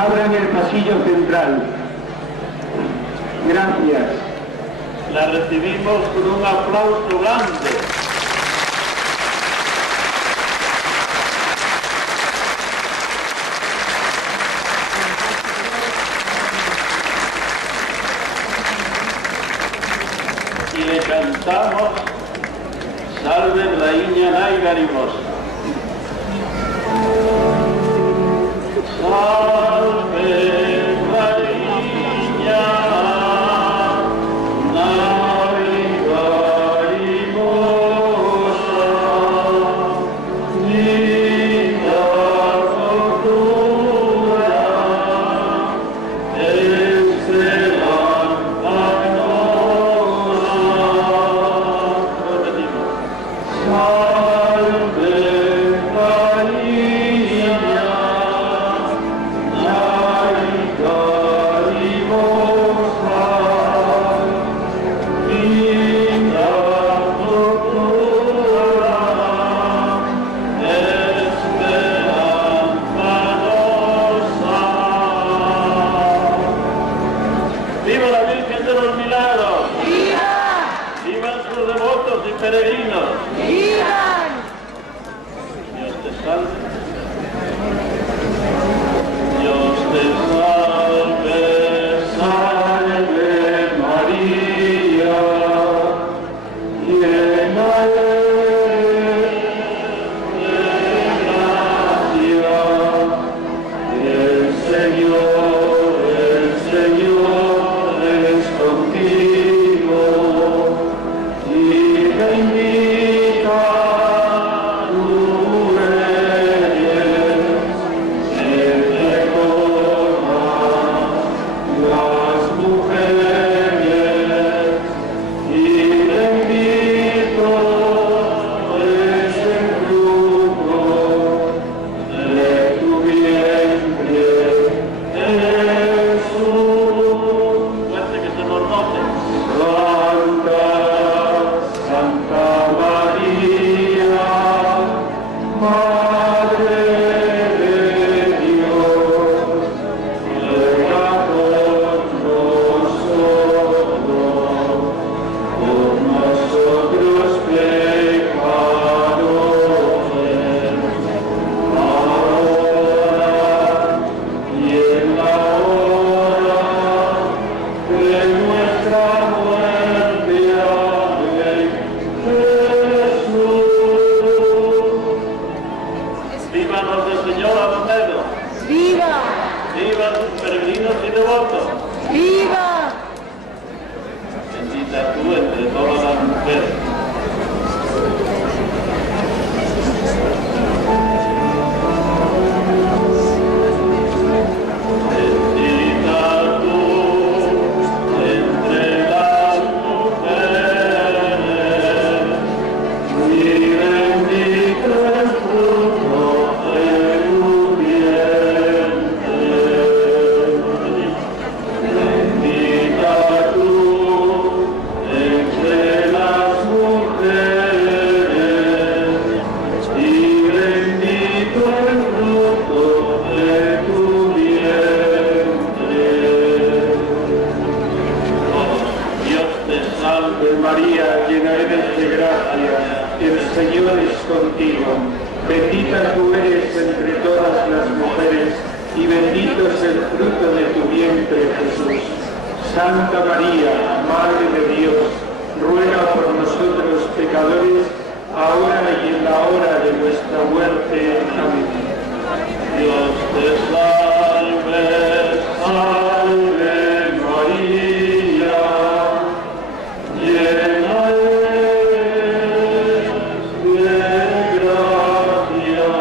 abran el pasillo central. Gracias. La recibimos con un aplauso grande. Y le cantamos Salve Raíña Nai Garimosa. Salve Raíña Nai Garimosa, linda fortuna, esperanza nosa. Repetimos. Salve Raíña Nai Garimosa, linda fortuna, esperanza nosa. ¡Viva la Virgen de los Milagros! ¡Viva! ¡Vivan sus devotos y peregrinos! ¡Vivan! Dios te salve. Dios te salve, salve María, llena eres de gracia, el Señor es contigo, y bendita tú eres entre todas las mujeres, y bendito es el fruto de tu vientre, Jesús. Fuerte que se nos note. Santa María, Madre de Dios, ruega por nosotros pecadores, ahora y en la hora de nuestra muerte. Amén. Jesús. Vívanos del Señor Abonero. ¡Viva! Vivan sus peregrinos y devotos. ¡Viva! Bendita tú entre todas las mujeres. Bendita tú entre las mujeres, y bendito el fruto de tu vientre. Bendita tú entre las mujeres, y bendito el fruto de tu vientre. Dios te salve María, llena eres de gracia, el Señor es contigo. Bendita tú eres entre todas las mujeres, y bendito es el fruto de tu vientre, Jesús. Santa María, Madre de Dios, ruega por nosotros pecadores, ahora y en la hora de nuestra muerte. Amén. Dios te salve, salve María, llena eres de gracia,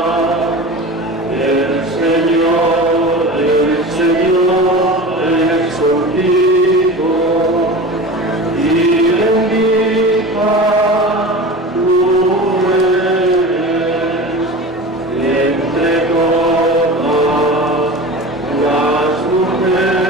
el Señor es contigo, y bendita tú eres entre todas las mujeres.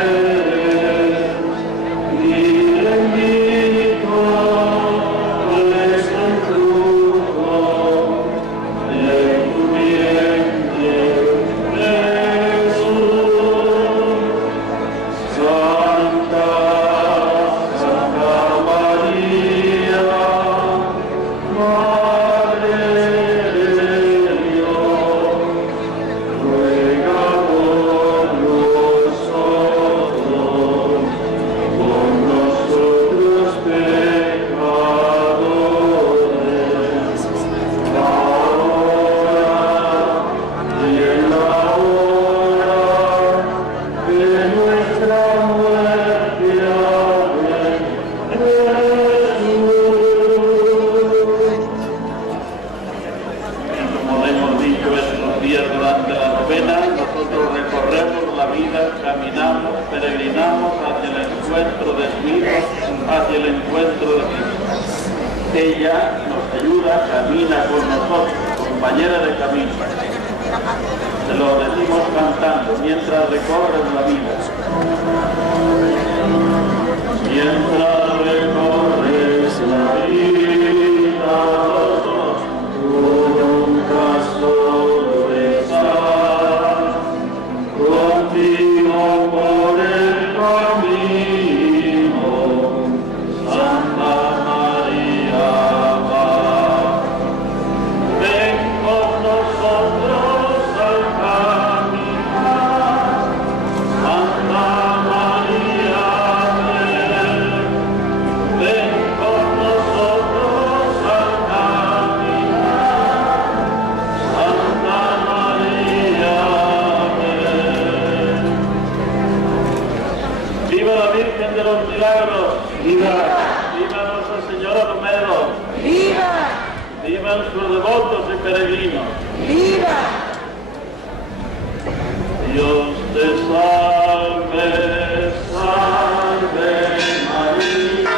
desvíos hacia el encuentro de Cristo. Ella nos ayuda, camina con nosotros, compañera de camino. Se lo decimos cantando mientras recorres la vida. Mientras recorres la vida, tú nunca solo estás, contigo por el camino, Santa María va. Ven con nosotros al caminar, Santa María, ven con nosotros al caminar, Santa María, ven. ¡Viva la Virgen de los Milagros! ¡Viva! ¡Viva Nuestra Señora Romero! ¡Viva! ¡Vivan sus devotos y peregrinos! ¡Viva! Dios te salve, salve María.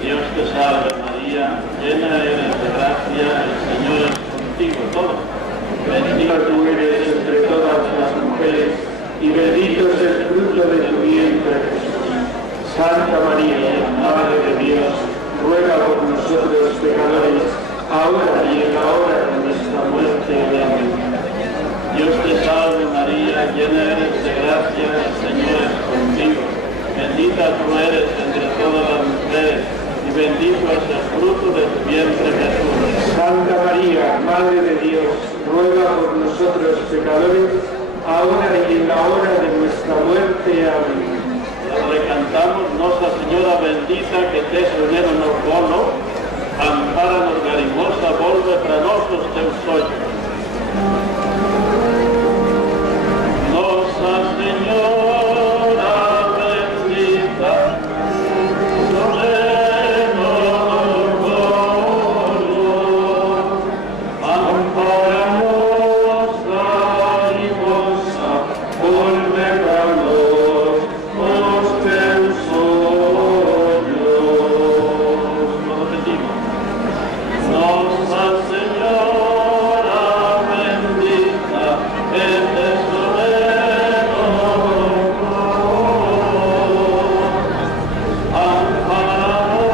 Dios te salve María, llena eres de gracia, el Señor es contigo todo. Bendita tú eres entre todas las mujeres, y bendito es el fruto de tu vientre, Jesús. Santa María, Madre de Dios, ruega por nosotros pecadores, ahora y en la hora de nuestra muerte. Amén. Dios te salve María, llena eres de gracia, el Señor es contigo. Bendita tú eres entre todas las mujeres, y bendito es el fruto de tu vientre, Jesús. Santa María, Madre de Dios, ruega por nosotros pecadores, ahora y en la hora de nuestra muerte. Amén. Recantamos Nuestra Señora bendita que te sonero no volo, ampáranos garimosa, volve para nosotros teus ollos. Nuestra Señora bendita, sonero no volo, ampáranos garimosa, volve para nosotros teus ollos. Lo repetimos. Nuestra Señora bendita, que te sonero amparanos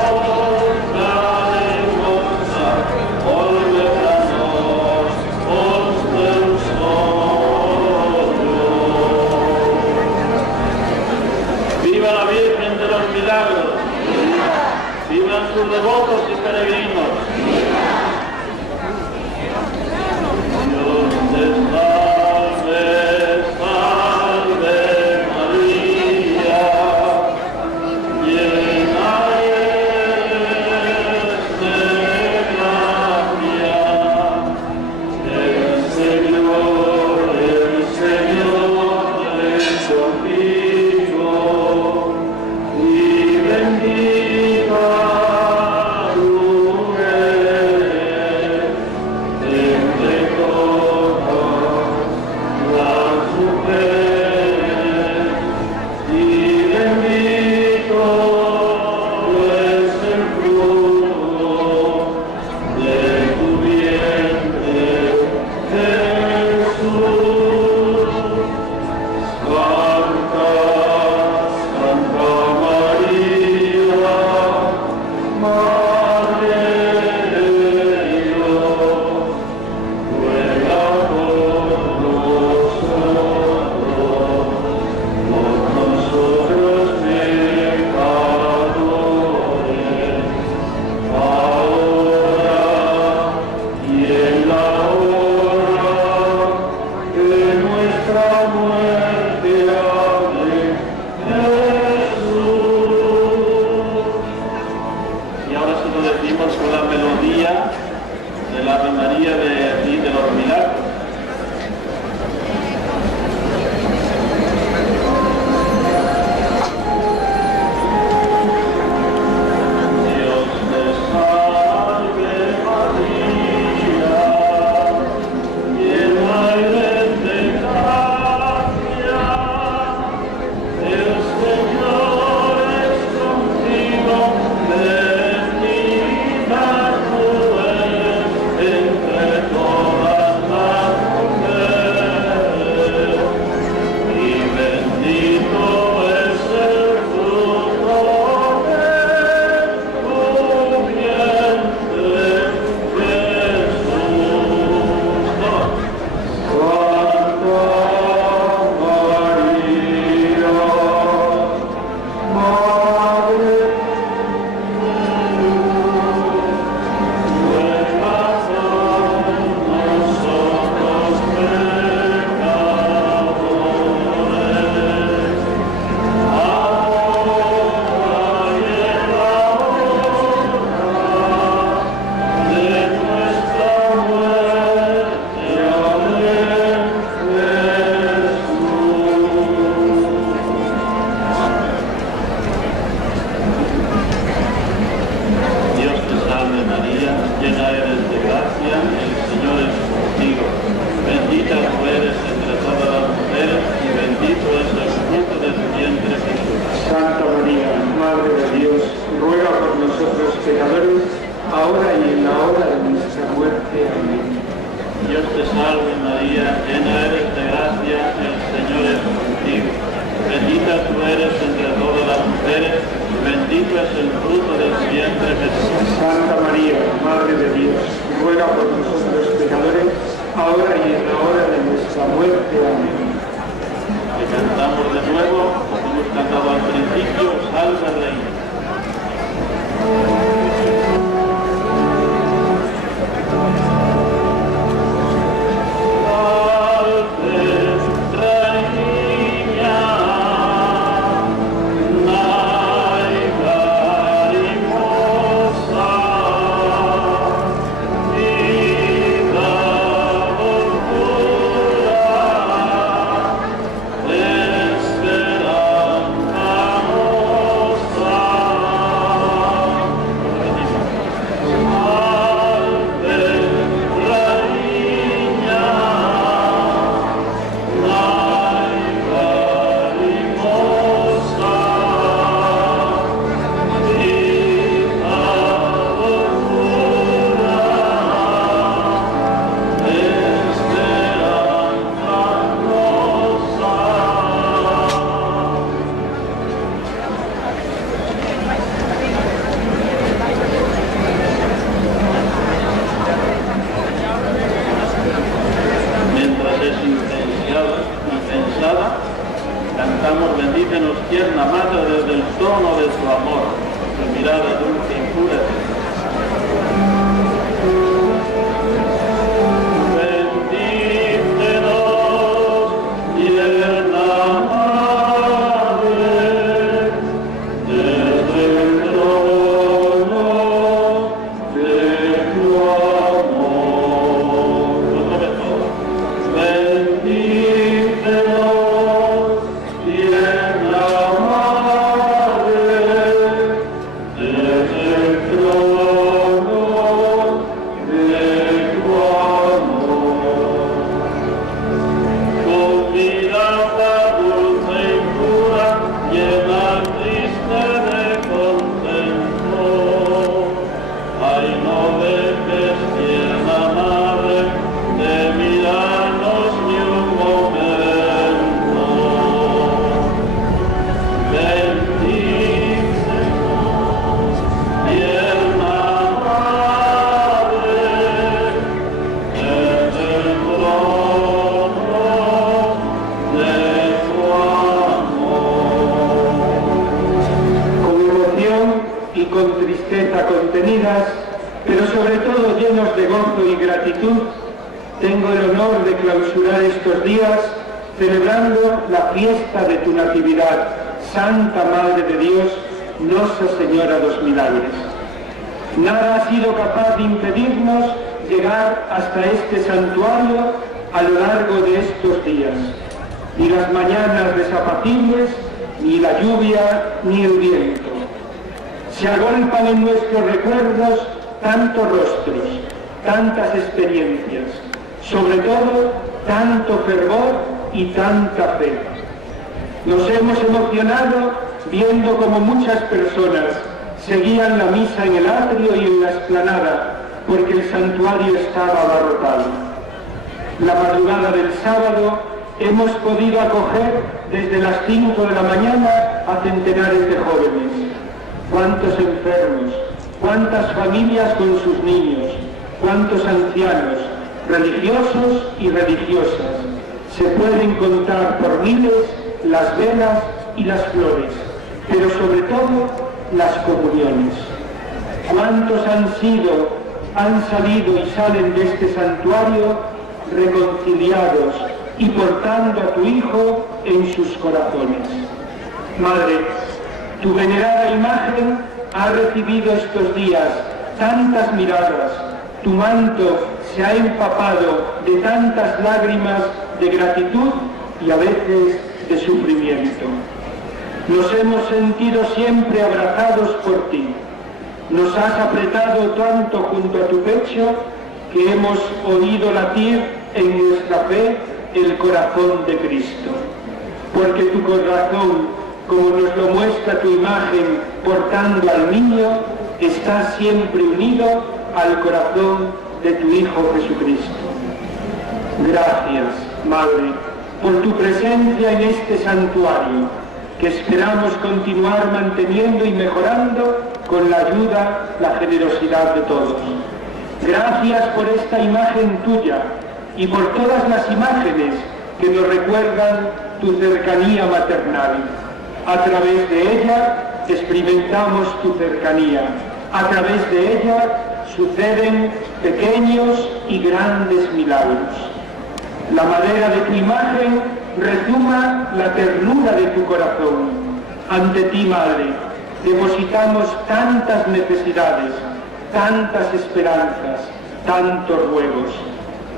garimosa, volve para nosotros teus ollos. ¡Viva la Virgen de los Milagros! ¡Vivan sus devotos y peregrinos! Dios te salve, salve María, llena eres de gracia, el Señor es contigo, y bendita tú eres bendito es el fruto de tu vientre, Jesús. Santa María, Madre de Dios, ruega por nosotros pecadores, ahora y en la hora de nuestra muerte. Amén. Que cantamos de nuevo, como hemos cantado al principio, Salve Reina. Cantamos bendícenos tierna madre desde el trono de su amor, su mirada dulce y pura. Pero sobre todo llenos de gozo y gratitud, tengo el honor de clausurar estos días celebrando la fiesta de tu Natividad, Santa Madre de Dios, Nuestra Señora dos Milagres. Nada ha sido capaz de impedirnos llegar hasta este santuario a lo largo de estos días. Ni las mañanas desapacibles, ni la lluvia, ni el viento. Se agolpan en nuestros recuerdos tantos rostros, tantas experiencias, sobre todo tanto fervor y tanta fe. Nos hemos emocionado viendo cómo muchas personas seguían la misa en el atrio y en la explanada, porque el santuario estaba abarrotado. La madrugada del sábado hemos podido acoger desde las 5 de la mañana a centenares de jóvenes. Cuántos enfermos, cuántas familias con sus niños, cuántos ancianos, religiosos y religiosas. Se pueden contar por miles las velas y las flores, pero sobre todo las comuniones. ¿Cuántos han salido y salen de este santuario reconciliados y portando a tu Hijo en sus corazones? Madre, tu venerada imagen ha recibido estos días tantas miradas, tu manto se ha empapado de tantas lágrimas de gratitud y a veces de sufrimiento. Nos hemos sentido siempre abrazados por ti. Nos has apretado tanto junto a tu pecho que hemos oído latir en nuestra fe el corazón de Cristo. Porque tu corazón, como nos lo muestra tu imagen portando al niño, está siempre unido al corazón de tu Hijo Jesucristo. Gracias, Madre, por tu presencia en este santuario, que esperamos continuar manteniendo y mejorando con la ayuda, la generosidad de todos. Gracias por esta imagen tuya y por todas las imágenes que nos recuerdan tu cercanía maternal. A través de ella experimentamos tu cercanía. A través de ella suceden pequeños y grandes milagros. La madera de tu imagen rezuma la ternura de tu corazón. Ante ti, Madre, depositamos tantas necesidades, tantas esperanzas, tantos ruegos.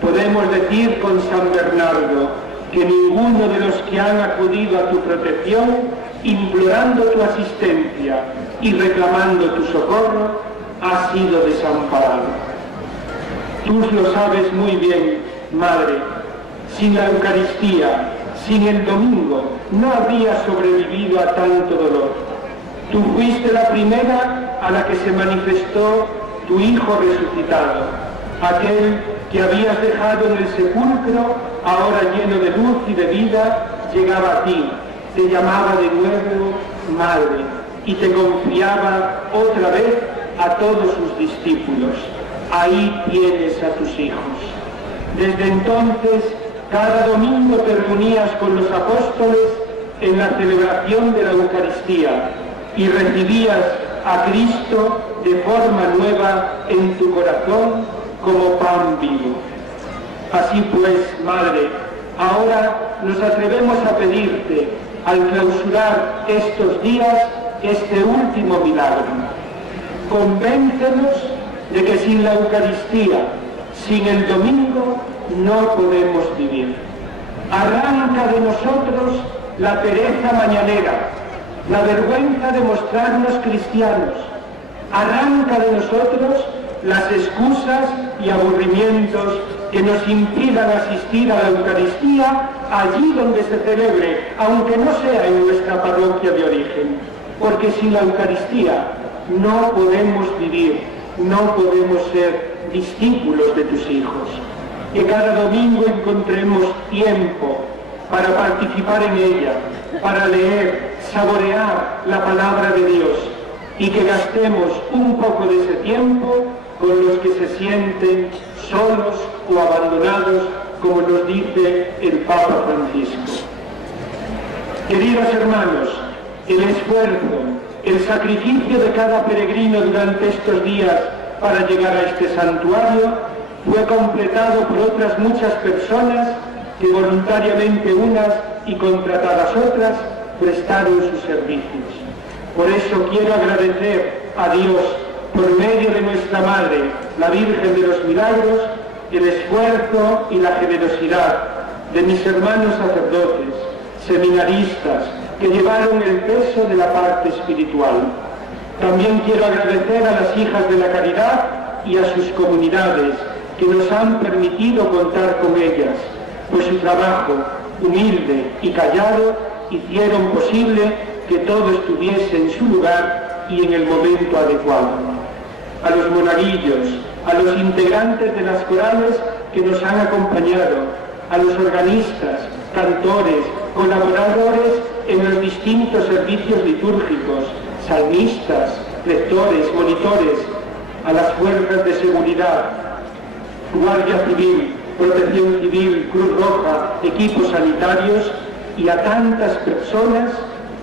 Podemos decir con San Bernardo que ninguno de los que han acudido a tu protección, implorando tu asistencia y reclamando tu socorro, ha sido desamparado. Tú lo sabes muy bien, Madre. Sin la Eucaristía, sin el domingo, no habría sobrevivido a tanto dolor. Tú fuiste la primera a la que se manifestó tu Hijo resucitado, aquel que habías dejado en el sepulcro, ahora lleno de luz y de vida, llegaba a ti, te llamaba de nuevo Madre y te confiaba otra vez a todos sus discípulos. Ahí tienes a tus hijos. Desde entonces, cada domingo te reunías con los apóstoles en la celebración de la Eucaristía y recibías a Cristo de forma nueva en tu corazón como pan vivo. Así pues, Madre, ahora nos atrevemos a pedirte, al clausurar estos días, este último milagro. Convéncenos de que sin la Eucaristía, sin el domingo, no podemos vivir. Arranca de nosotros la pereza mañanera, la vergüenza de mostrarnos cristianos. Arranca de nosotros las excusas y aburrimientos que nos impidan asistir a la Eucaristía allí donde se celebre, aunque no sea en nuestra parroquia de origen. Porque sin la Eucaristía no podemos vivir, no podemos ser discípulos de tus hijos. Que cada domingo encontremos tiempo para participar en ella, para leer, saborear la palabra de Dios y que gastemos un poco de ese tiempo con los que se sienten solos o abandonados, como nos dice el Papa Francisco. Queridos hermanos, el esfuerzo, el sacrificio de cada peregrino durante estos días para llegar a este santuario fue completado por otras muchas personas que voluntariamente unas y contratadas otras prestaron sus servicios. Por eso quiero agradecer a Dios, por medio de nuestra Madre, la Virgen de los Milagros, el esfuerzo y la generosidad de mis hermanos sacerdotes, seminaristas, que llevaron el peso de la parte espiritual. También quiero agradecer a las hijas de la caridad y a sus comunidades, que nos han permitido contar con ellas, pues su trabajo, humilde y callado, hicieron posible que todo estuviese en su lugar y en el momento adecuado. A los monaguillos, a los integrantes de las corales que nos han acompañado, a los organistas, cantores, colaboradores en los distintos servicios litúrgicos, salmistas, lectores, monitores, a las fuerzas de seguridad, Guardia Civil, Protección Civil, Cruz Roja, equipos sanitarios y a tantas personas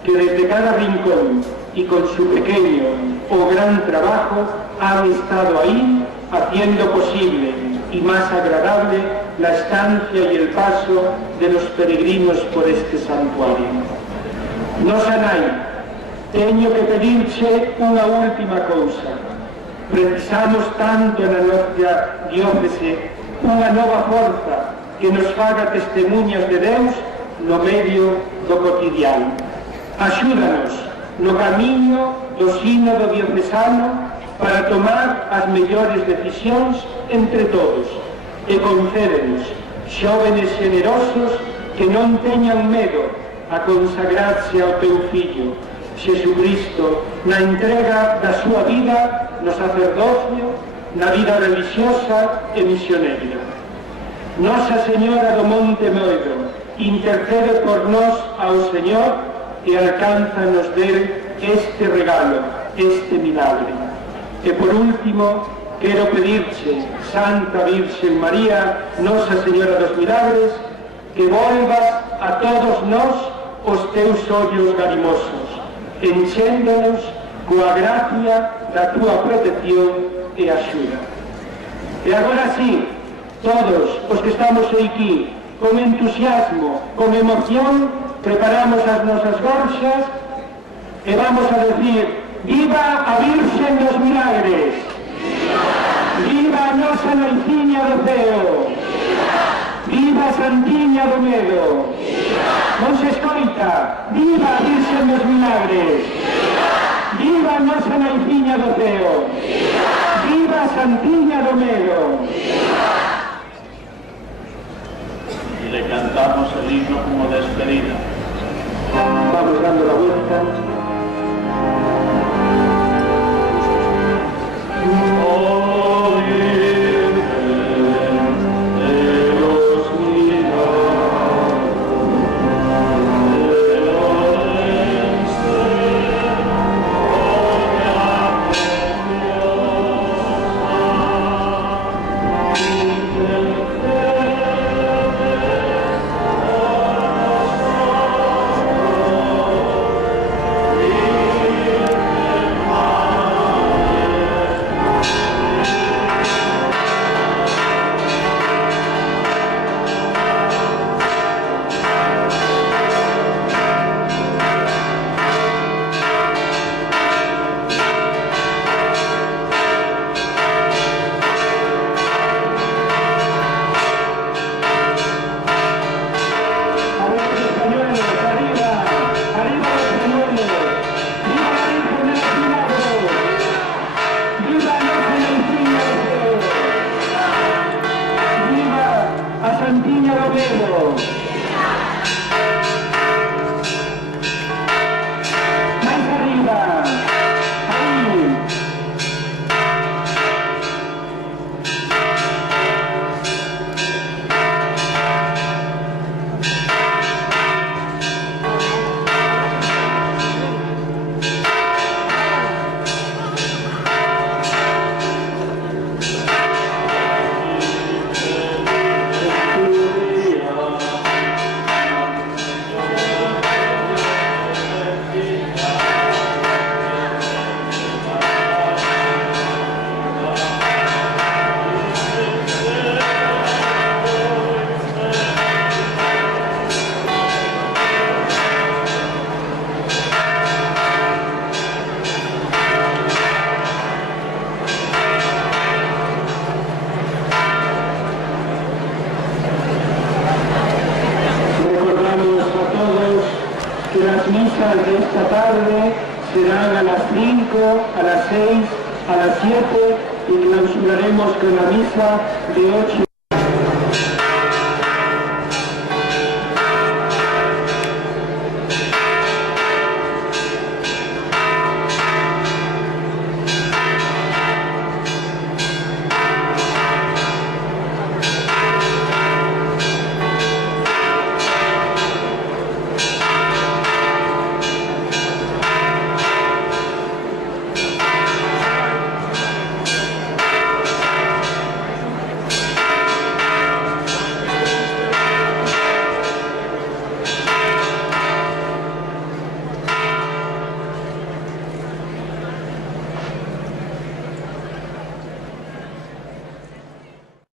que desde cada rincón y con su pequeño o gran trabajo han estado ahí haciendo posible y más agradable la estancia y el paso de los peregrinos por este santuario. No sanai, teño que pedirche unha última cousa. Precisamos tanto na nosa diócese unha nova forza que nos faga testemunhas de Deus no medio do cotidiano. Axúdanos no camiño do sínodo diocesano para tomar as mellores decisións entre todos e concédenos xóvenes generosos que non teñan medo a consagrarse ao teu Fillo, Xesucristo, na entrega da súa vida no sacerdocio, na vida religiosa e misioneira. Nosa Señora do Monte Moedo, intercede por nós ao Señor e alcánzanos del este regalo, este milagre. E por último, quero pedirche, Santa Virxen María, Nosa Señora dos Milagres, que volvas a todos nós os teus ollos garimosos, enchéndonos coa gracia da túa protección e axuda. E agora sí, todos os que estamos aquí, con entusiasmo, con emoción, preparamos as nosas gorxas e vamos a decir: viva a Virxen dos Milagres! Viva a nosa Noiciña do ceo! Viva a Santiña do Medo! Non se escoita: viva a Virxen dos Milagres! Viva a nosa Noiciña do ceo! Viva a Santiña do Medo! Y le cantamos el himno como despedida. Vamos dando la vuelta. Oh, Virgen de los milagros, de Lorenzo, Santiña do Medo! Máis arriba! Aí! Que las misas de esta tarde serán a las 5, a las 6, a las 7 y clausuraremos con la misa de 8.